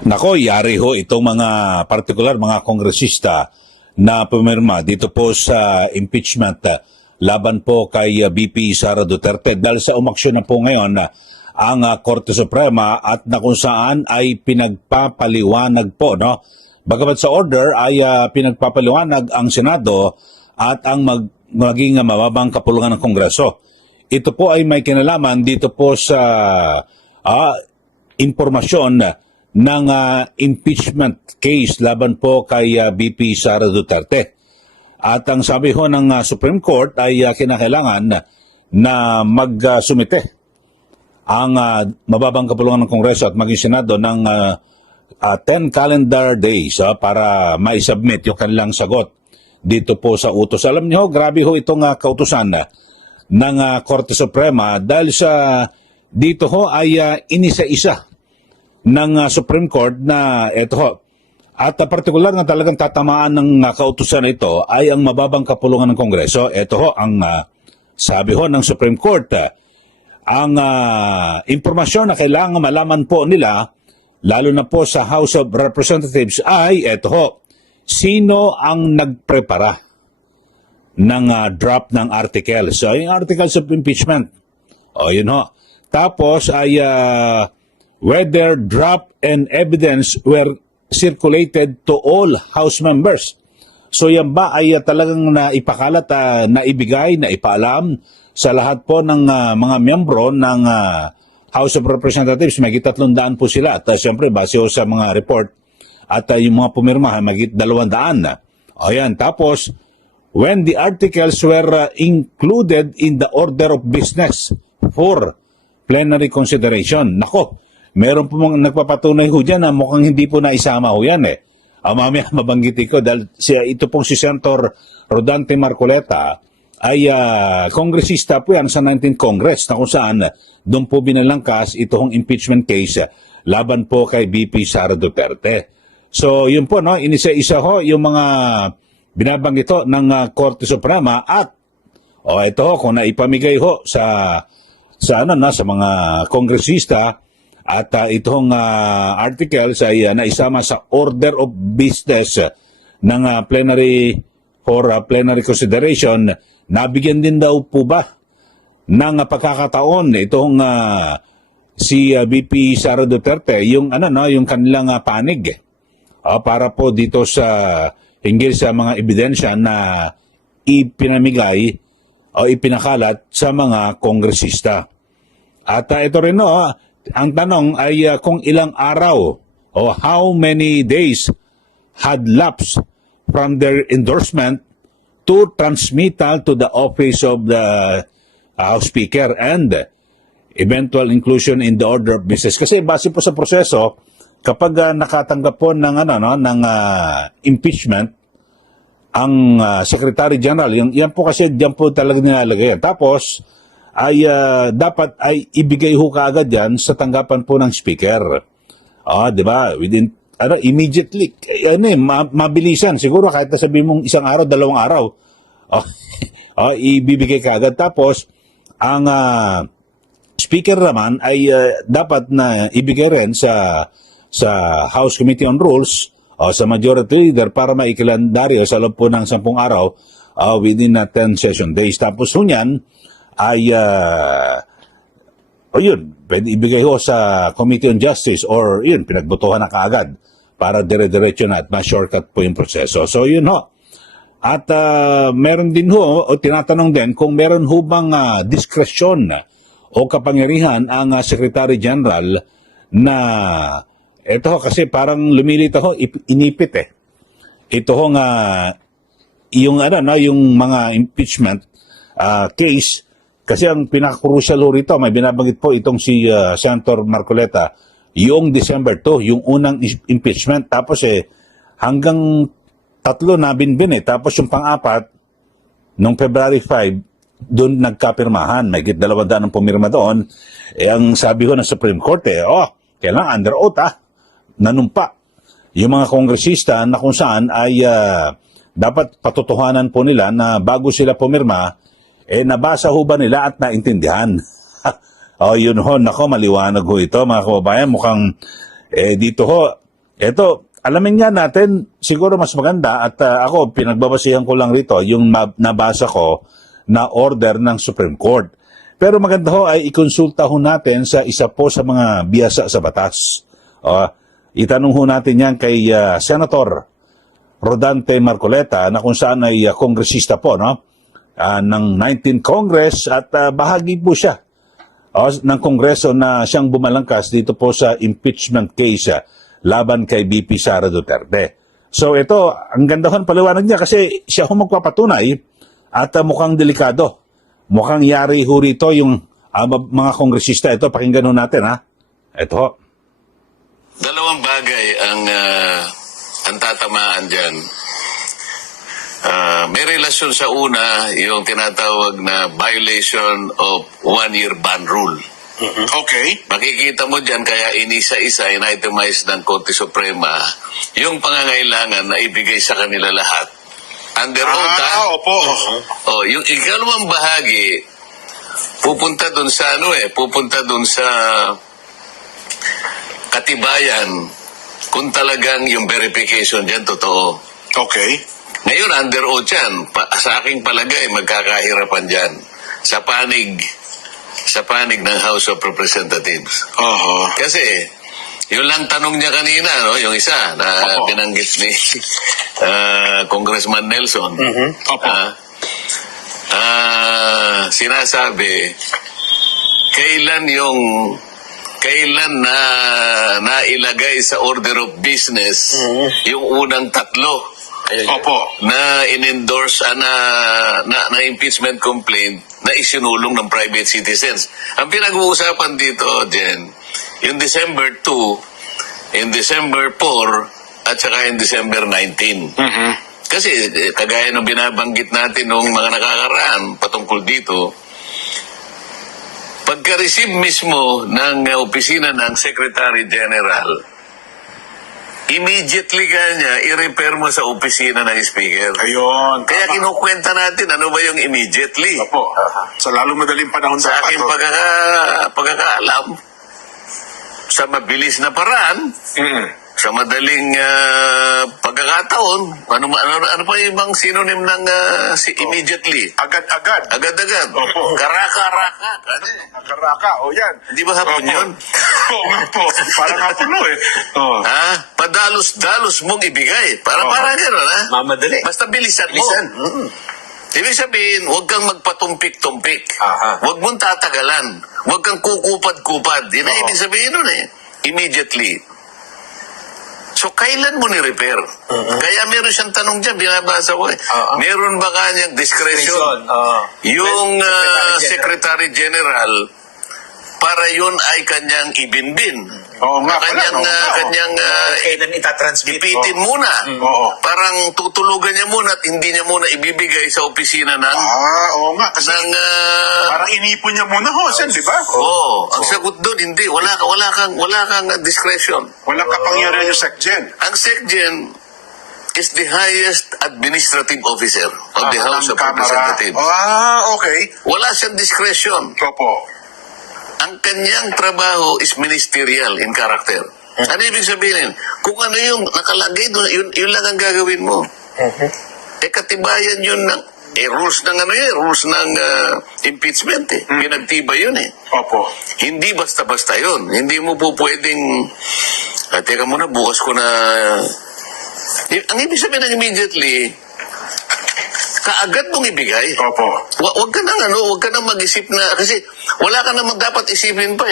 Nako, yari ho itong mga partikular, mga kongresista na pumirma dito po sa impeachment laban po kay BP Sara Duterte dahil sa umaksyon na po ngayon ang Korte Suprema at na kung saan ay pinagpapaliwanag po, no? Bagamat sa order ay pinagpapaliwanag ang Senado at ang maging mababang kapulungan ng Kongreso. Ito po ay may kinalaman dito po sa impormasyon ng impeachment case laban po kay BP Sara Duterte. At ang sabi ho ng Supreme Court ay kinakailangan na magsumite ang mababang kapulungan ng Kongreso at maging Senado ng 10 calendar days para maisubmit yung kanilang sagot dito po sa utos. Alam niyo, grabe ho itong kautusan ng Korte Suprema dahil sa dito ho ay inisa-isa ng Supreme Court na ito ho. At partikular na talagang tatamaan ng kautusan ito ay ang mababang kapulungan ng Kongreso. Ito ho ang sabi ho ng Supreme Court. Ang impormasyon na kailangan malaman po nila, lalo na po sa House of Representatives, ay ito ho. Sino ang nagprepara ng draft ng articles? So, yung articles of impeachment. O, yun ho. Tapos ay whether draft and evidence were circulated to all House members. So yan ba ay talagang naipakalat, naibigay, naipaalam sa lahat po ng mga miyembro ng House of Representatives? May 300 po sila. At siyempre, base ho sa mga report at yung mga pumirma, may 200. O yan. Tapos, when the articles were included in the order of business for plenary consideration. Nako, meron po mga nagpapatunay ho dyan na mukhang hindi po naisama ho yan eh. Mamaya mabanggiti ko dahil ito pong si Senator Rodante Marcoleta ay kongresista po yan sa 19th Congress na kung saan doon po binalangkas itong impeachment case laban po kay BP Sara Duterte. So yun po, no, inisa-isa ho yung mga binabanggit ho ng Korte Suprema at ito ho, kung naipamigay ho sa mga kongresista. At itong articles ay naisama sa order of business ng plenary for plenary consideration. Nabigyan din daw po ba ng pagkakataon itong si BP Sara Duterte yung yung kanilang panig para po dito sa hinggil sa mga ebidensya na ipinamigay o ipinakalat sa mga kongresista. At ito rin ang tanong ay kung ilang araw o how many days had lapsed from their endorsement to transmittal to the office of the House Speaker and eventual inclusion in the order of business. Kasi base po sa proseso, kapag nakatanggap po ng impeachment ang Secretary General, yan po kasi diyan po talaga nilalagay. Tapos ay dapat ay ibigay ho kaagad yan sa tanggapan po ng speaker. Di ba? Within immediately, mabilisan siguro kahit sabihin mong isang araw, 2 araw. Ibibigay kaagad. Tapos ang speaker naman ay dapat na ibigay rin sa House Committee on Rules o sa Majority Leader para maikilandaryo sa loob po ng 10 araw within 10 session days. Tapos hunyan ay yun, pwede ibigay ho sa Committee on Justice or yun, pinagbotohan na kaagad para dire-diretso na at ma-shortcut po yung proseso. So yun ho. At meron din ho, o tinatanong din kung meron ho bang diskresyon o kapangyarihan ang Secretary General na ito ho, kasi parang lumilita ho, inipit eh. Ito ho nga yung yung mga impeachment case. Kasi ang pinaka-crucial rito, may binabanggit po itong si Senator Marcoleta, yung December 2, yung unang impeachment. Tapos hanggang 3 na binbin Tapos yung pang-4, noong February 5, doon nagkapirmahan. May 200 ang pumirma doon. Ang sabi ko ng Supreme Court, kailangan under oath, nanumpa. Yung mga kongresista na kung saan ay dapat patutuhanan po nila na bago sila pumirma, nabasa ho ba nila at naintindihan? Yun ho, nako, maliwanag ho ito mga kababayan. Mukhang dito ho, Ito, alamin nga natin, siguro mas maganda at ako, pinagbabasihan ko lang rito, yung nabasa ko na order ng Supreme Court. Pero maganda ho ay ikonsulta ho natin sa isa po sa mga biyasa sa batas. Itanong ho natin yan kay Senator Rodante Marcoleta na kung saan ay kongresista po ng 19th Congress at bahagi po siya ng Kongreso na siyang bumalangkas dito po sa impeachment case laban kay BP Sara Duterte. So ito, ang gandahan paliwanag niya kasi siya ho magpapatunay at mukhang delikado. Mukhang yari ho rito yung mga kongresista. Ito, pakinggan ho natin Ito ho. Dalawang bagay ang tatamaan dyan. May relasyon sa una, yung tinatawag na violation of one-year ban rule. Okay. Makikita mo dyan, kaya inisa-isa, in-itemize ng Korte Suprema, yung pangangailangan na ibigay sa kanila lahat. Under oath, Opo. yung ikalawang bahagi, pupunta dun sa pupunta dun sa katibayan kung talagang yung verification dyan totoo. Okay. Ngayon, under oath yan. Sa aking palagay, magkakahirapan dyan sa panig ng House of Representatives. Kasi, yun lang tanong niya kanina, yung isa na binanggit ni Congressman Nelson. Sinasabi, kailan na nailagay sa order of business yung unang tatlo na in-endorse na impeachment complaint na isinulong ng private citizens. Ang pinag-uusapan dito, Jen, yung December 2, in December 4, at saka in December 19. Kasi kagaya ng binabanggit natin noong mga nakakaraan patungkol dito, pagka-receive mismo ng opisina ng Secretary General, immediately kanya i-repair mo sa opisina ng Speaker. Ayun. Kaya kinukwenta natin ano ba yung immediately. Opo. Sa lalong madaling panahon Sa dapat. aking pagkakaalam, sa mabilis na paraan, sa madaling pagkakataon, ano pa yung ibang synonym ng immediately? Agad-agad. Agad-agad. Opo. Karaka-raka. Karaka. O yan. Di ba hapon Opo. yun? Oo nga po. Parang hapon Padalos-dalos mong ibigay. Parang gano'n, Mamadali. Basta bilisan mo. Ibig sabihin, huwag kang magpatumpik-tumpik. Huwag mong tatagalan. Huwag kang kukupad-kupad. Yun ang ibig sabihin nun Immediately. So, kailan mo ni-repair? Kaya meron siyang tanong dyan, binabasa ko meron ba kanyang discretion? Yung Secretary General, para yun ay kanyang ibinbin. Oo nga pala, Kanyang Kailan itatransmit? ipitin muna. Oo. Parang tutulugan niya muna at hindi niya muna ibibigay sa opisina ng... Oo nga. Kasi parang inipon niya muna, Sen, di ba? ang sagot doon, hindi. Wala kang discretion. Walang kapangyarihan yung SecGen. Ang SecGen is the highest administrative officer of the House of Kamara. Representatives. Okay. Wala siyang discretion. Opo. Ang kanyang trabaho is ministerial in character. Ano ibig sabihin? Kung ano yung nakalagay doon, yun lang ang gagawin mo. Katibayan yun ng rules ng rules ng impeachment Pinagtibay yun Opo. Hindi basta-basta yun. Hindi mo po pwedeng teka muna, bukas ko na ang ibig sabihin ng immediately, kaagad mong ibigay. Opo. Huwag ka nang mag-isip na, kasi wala ka namang dapat isipin pa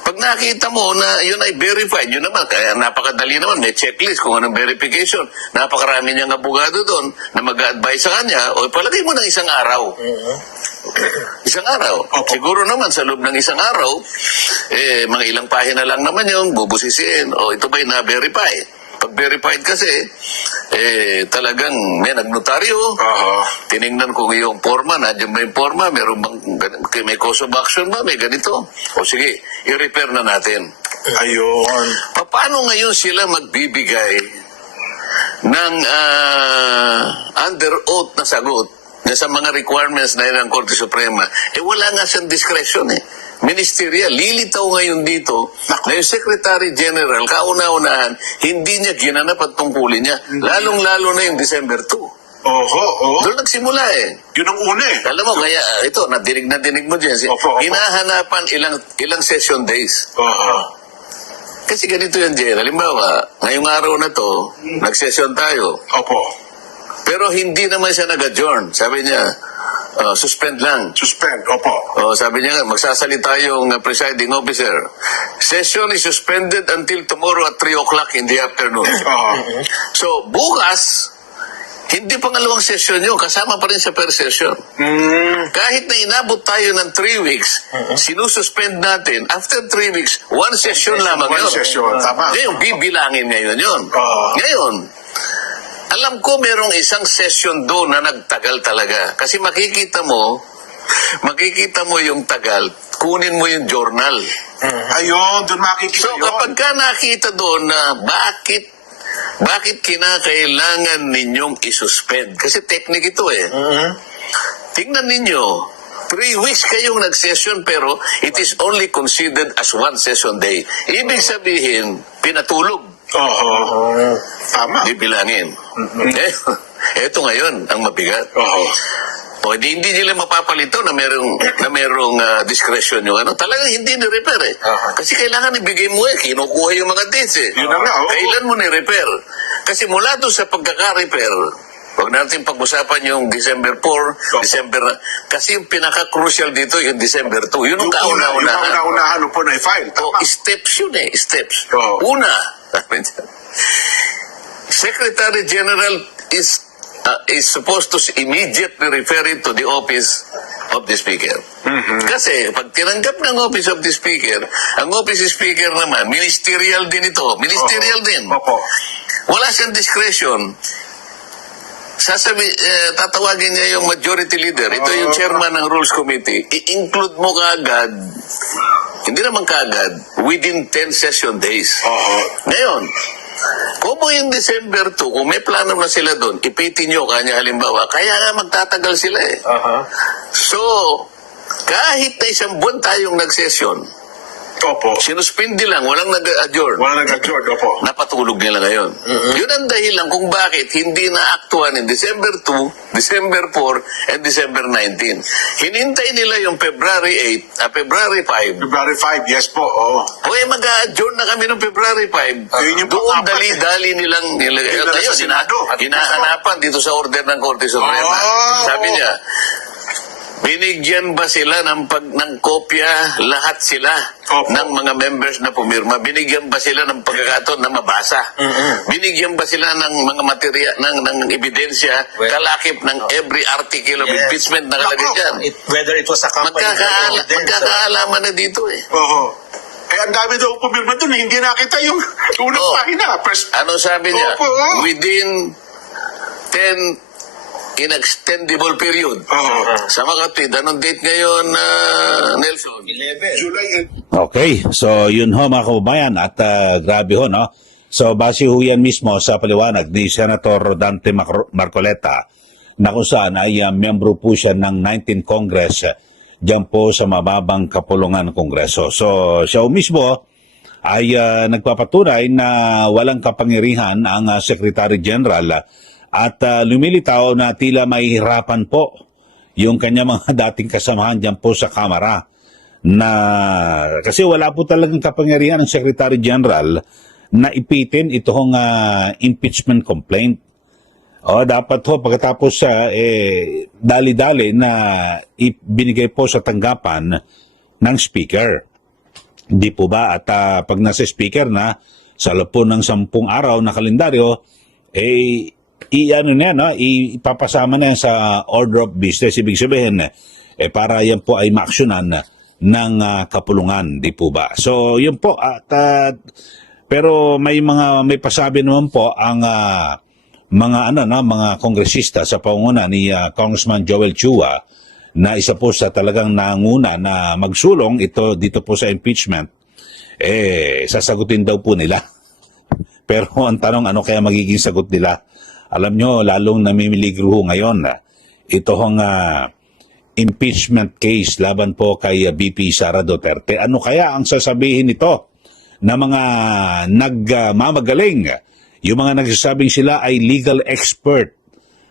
Pag nakita mo na yun ay verified, yun naman, kaya napakadali naman, may checklist kung anong verification. Napakarami niyang abogado doon na mag-advise sa kanya, o palagay mo ng isang araw. Isang araw. Siguro naman sa loob ng isang araw, mga ilang pahina lang naman yun, bubusisiin, o ito ba'y na-verify? Pag verified kasi, talagang may nagnotaryo. Tiningnan ko yung forma, nandiyan ba yung forma, may cause of action ba, may ganito. O sige, i-repair na natin. Ayun. Paano ngayon sila magbibigay ng under oath na sagot sa mga requirements na yun ng Korte Suprema, wala nga siyang discretion eh. Ministerial, lilitaw ngayon dito na yung Secretary General, kauna-unahan, hindi niya ginanap at tungkulin niya. Lalong-lalo na yung December 2. Oo. Doon nagsimula eh. Yun ang una eh. Alam mo, kaya ito, nadinig mo dyan. Opo. Hinahanapan ilang session days. Oo. Kasi ganito yan, Jen. Halimbawa, ngayong araw na to, nag-session tayo. Opo. Pero hindi naman siya nag-adjourn. Sabi niya, suspend lang. Suspend. Opo. Sabi niya nga, magsasalita yung presiding officer. Session is suspended until tomorrow at 3 o'clock in the afternoon. Oo. So, bukas, hindi pangalawang session yun. Kasama pa rin sa per session. Kahit na inabot tayo ng 3 weeks, sinususpend natin. After 3 weeks, 1 session lamang One yun. session. Tama. Ngayon, bibilangin ngayon yun. Ngayon, alam ko merong isang session doon na nagtagal talaga. Kasi makikita mo yung tagal, kunin mo yung journal. Ayun, doon makikita So, yun. kapag ka nakita doon na bakit kinakailangan ninyong isuspend? Kasi technique ito eh. Tingnan ninyo, 3 weeks kayong nag-session pero it is only considered as 1 session day. Ibig sabihin, pinatulog. Oo. Tama. Bibilangin. Eto ngayon, ang mabigat. Oo. O hindi nila mapapalito na merong discretion yung ano. Talagang hindi ni-repair eh. Kasi kailangan ibigay mo eh. Kinukuha yung mga dates eh. Yun na nga, oo. Kailan mo ni-repair? Kasi mula doon sa pagkaka-repair, huwag natin pag-usapan yung December 4, December na. Kasi yung pinaka-crucial dito yung December 2. Yun ang kauna-unahan. Yung kauna-unahan po na i-file. Tama. Steps yun eh. Steps. Oo. Una, Secretary General is supposed to immediately refer it to the office of the Speaker. Kasi pag tinanggap ng office of the Speaker, ang office of Speaker naman, ministerial din ito. Ministerial din. Opo. Wala siyang discretion. Tatawagin niya yung majority leader. Ito yung chairman ng Rules Committee. I-include mo kaagad, hindi naman kaagad, within 10 session days. Ngayon, kung yung December 2, kung may plano na sila doon, ipitin nyo kanya halimbawa, kaya nga magtatagal sila eh. So, kahit na 1 buwan tayong nag-session, Opo. sinuspindi lang, walang nag-adjourn. Wala nag-adjourn. Opo. Napatulog nila ngayon. Yun ang dahilan kung bakit hindi na-aktuan in December 2, December 4, and December 19. Hinintay nila yung February 8, February 5. February 5, yes po. Oo. Mag-a-adjourn na kami noong February 5. Yun yung Doon pang-apat dali-dali nilang nilagay. Yung Ngayon, sa Senado. hinahanapan dito sa order ng Korte Suprema. Sabi niya, binigyan ba sila ng kopya lahat sila Opo. ng mga members na pumirma? Binigyan ba sila ng pagkakataon na mabasa? Binigyan ba sila ng mga material, ng ebidensya, kalakip ng every article of impeachment na kalagay dyan? Whether it was a company Magkakaalaman na dito eh. Oo. Ang dami daw pumirma doon, hindi nakita yung unang pahina. Ano sabi niya? Opo. Within 10 inextendable period. Sa mga tweet, anong date ngayon, Nelson? 11. July Okay, so yun ho mga kababayan at grabe ho no. So base ho yan mismo sa paliwanag ni Senator Dante Marcoleta na kung saan ay miyembro po siya ng 19th Congress dyan po sa mababang kapulungan ng Kongreso. So siya mismo ay nagpapatunay na walang kapangyarihan ang Secretary General at lumilitaw na tila mahihirapan po yung kanya mga dating kasamahan dyan po sa Kamara na kasi wala po talagang kapangyarihan ng Secretary General na ipitin itong impeachment complaint. Dapat ho pagkatapos dali-dali na binigay po sa tanggapan ng Speaker. Hindi po ba? At pag nasa Speaker na sa loob po ng 10 araw na kalendaryo, ipapasama na yan sa order of business. Ibig sabihin, para yan po ay maaksyonan ng kapulungan, di po ba? So, yun po. Pero may pasabi naman po ang mga kongresista sa pangunguna ni Congressman Joel Chua na isa po sa talagang nanguna na magsulong dito po sa impeachment. Sasagutin daw po nila. Pero ang tanong, ano kaya magiging sagot nila? Alam nyo, lalong namimiligro ngayon. ito hong impeachment case laban po kay BP Sara Duterte. Ano kaya ang sasabihin nito na mga nagmamagaling, yung mga nagsasabing sila ay legal expert,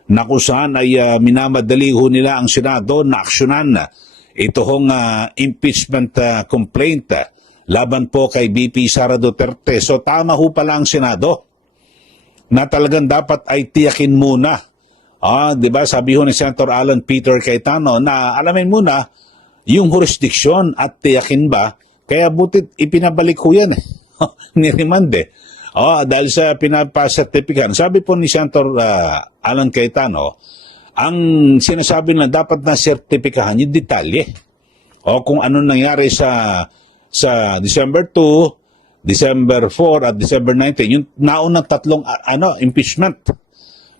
na kung saan ay minamadali ho nila ang Senado na aksyonan ito hong impeachment complaint laban po kay BP Sara Duterte. So tama ho pala ang Senado na talagang dapat ay tiyakin muna. 'Di ba? Sabi ho ni Senator Alan Peter Cayetano na alamin muna yung jurisdiction at tiyakin ba. Kaya butit ipinabalik ho yan ni Rimande. Dahil sa pinapasertifikan. Sabi po ni Senator Alan Cayetano, ang sinasabi na dapat na sertipikahan yung detalye. Kung ano nangyari sa December 2, December 4 at December 19, yung naunang tatlong impeachment.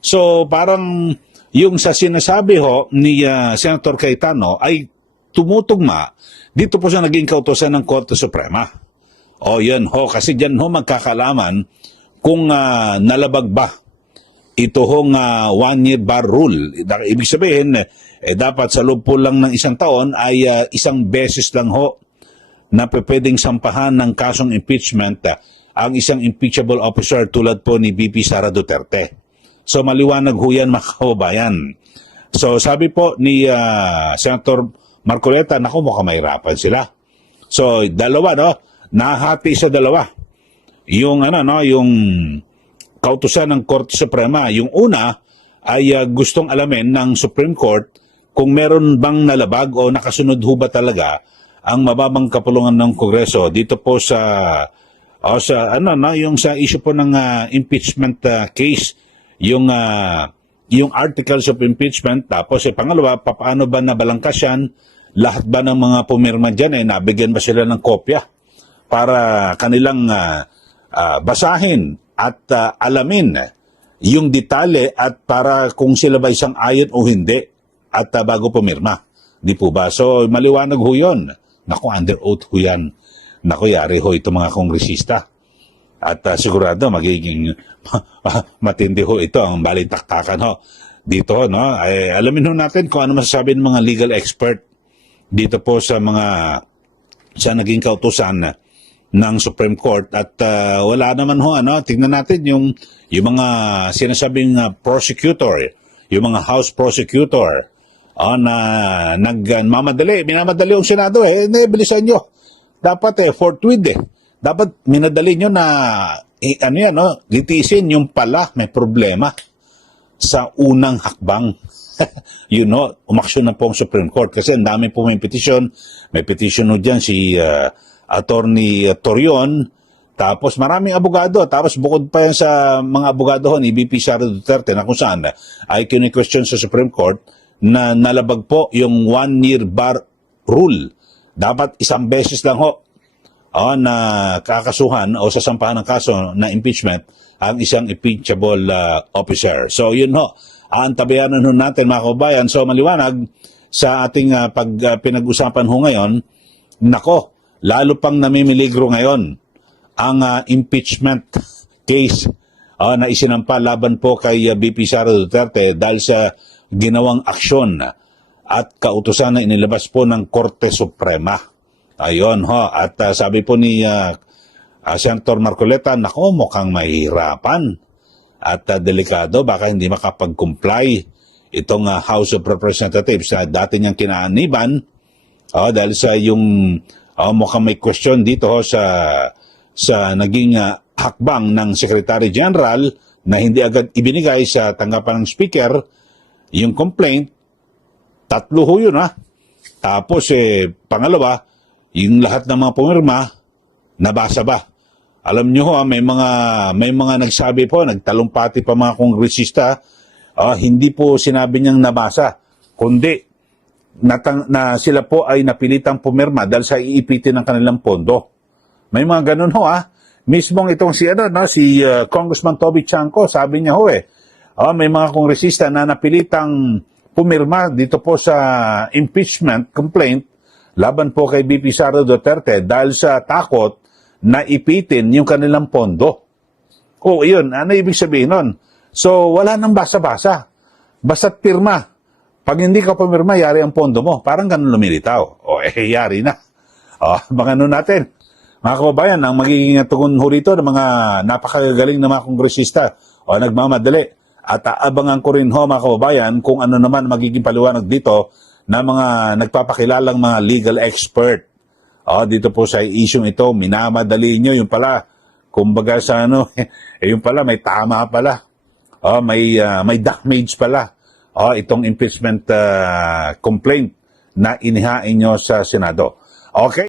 So parang yung sa sinasabi ho ni Senator Cayetano ay tumutugma dito po sa naging kautusan ng Korte Suprema. Yan ho, kasi dyan ho magkakalaman kung nalabag ba ito hong 1-year bar rule. Ibig sabihin, dapat sa loob po lang ng isang taon ay isang beses lang ho na pwedeng sampahan ng kasong impeachment ang isang impeachable officer tulad po ni BP Sara Duterte. So maliwanag ho yan, mga kababayan. So sabi po ni Senator Marcoleta, naku, mukhang mahirapan sila. So dalawa, no? Nahati sa dalawa. Yung yung kautusan ng Korte Suprema. Yung una ay gustong alamin ng Supreme Court kung meron bang nalabag o nakasunod ho ba talaga ang mababang kapulungan ng Kongreso dito po sa yung sa issue po ng impeachment case, yung articles of impeachment. Tapos pangalawa, paano ba nabalangkas yan? Lahat ba ng mga pumirma dyan nabigyan ba sila ng kopya para kanilang basahin at alamin yung detalye at para kung sila ba isang ayon o hindi at bago pumirma. Di po ba? So maliwanag ho yun. Naku, under oath ho yan. Naku, yari ho ito mga kongresista. At sigurado magiging matindi ho ito ang balitaktakan ho. Dito, no? Alamin ho natin kung ano masasabi ng mga legal expert dito po sa naging kautusan ng Supreme Court. At wala naman ho, tingnan natin yung mga sinasabing prosecutor, yung mga House prosecutor na minamadali yung Senado bilisan nyo. Dapat forthwith dapat minadali nyo na litisin yung pala may problema sa unang hakbang. Umaksyon na po ang Supreme Court kasi ang dami po may petition. May petition ho dyan si Attorney Torion, tapos maraming abogado, tapos bukod pa yan sa mga abogado ni BP Sara Duterte na kung saan ay kini-question sa Supreme Court na nalabag po yung 1-year bar rule. Dapat isang beses lang ho na kakasuhan o sasampahan ng kaso na impeachment ang isang impeachable officer. So yun ho, aantabayanan ho natin mga kabayan. So maliwanag sa ating pinag-usapan ho ngayon, nako, lalo pang namimiligro ngayon ang impeachment case na isinampa laban po kay BP Sara Duterte dahil sa ginawang aksyon at kautusan na inilabas po ng Korte Suprema. Ayon ho, at sabi po ni Senator Marcoleta, nako, mukhang mahihirapan at delikado, baka hindi makapag-comply itong House of Representatives na dati niyang kinaaniban dahil sa yung mukhang may question dito ho sa naging hakbang ng Secretary General na hindi agad ibinigay sa tanggapan ng Speaker yung complaint. Tatlo ho yun Tapos pangalawa, yung lahat ng mga pumirma nabasa ba? Alam nyo ho, may mga nagsabi po, nagtalumpati pa mga kongresista, hindi po sinabi niyang nabasa, kundi na sila po ay napilitang pumirma dahil sa iipitin ng kanilang pondo. May mga ganun ho Mismong itong si Congressman Toby Chanco, sabi niya ho may mga kongresista na napilitang pumirma dito po sa impeachment complaint laban po kay BP Sara Duterte dahil sa takot na ipitin yung kanilang pondo. Yun. Ano ibig sabihin nun? So, wala nang basa-basa. Basta't pirma. Pag hindi ka pumirma, yari ang pondo mo. Parang ganun lumilitaw. O, yari na. O, abangan natin. Mga kababayan, ang magiging tugon ho rito ng mga napakagaling na mga kongresista o nagmamadali. At aabangan ko rin ho, mga kababayan, kung ano naman magiging paliwanag dito na mga nagpapakilalang mga legal expert. O, dito po sa isyong ito, minamadali nyo, yung pala, kumbaga sa yung pala, may tama pala. O, may damage pala. O, itong impeachment complaint na inihain nyo sa Senado. Okay?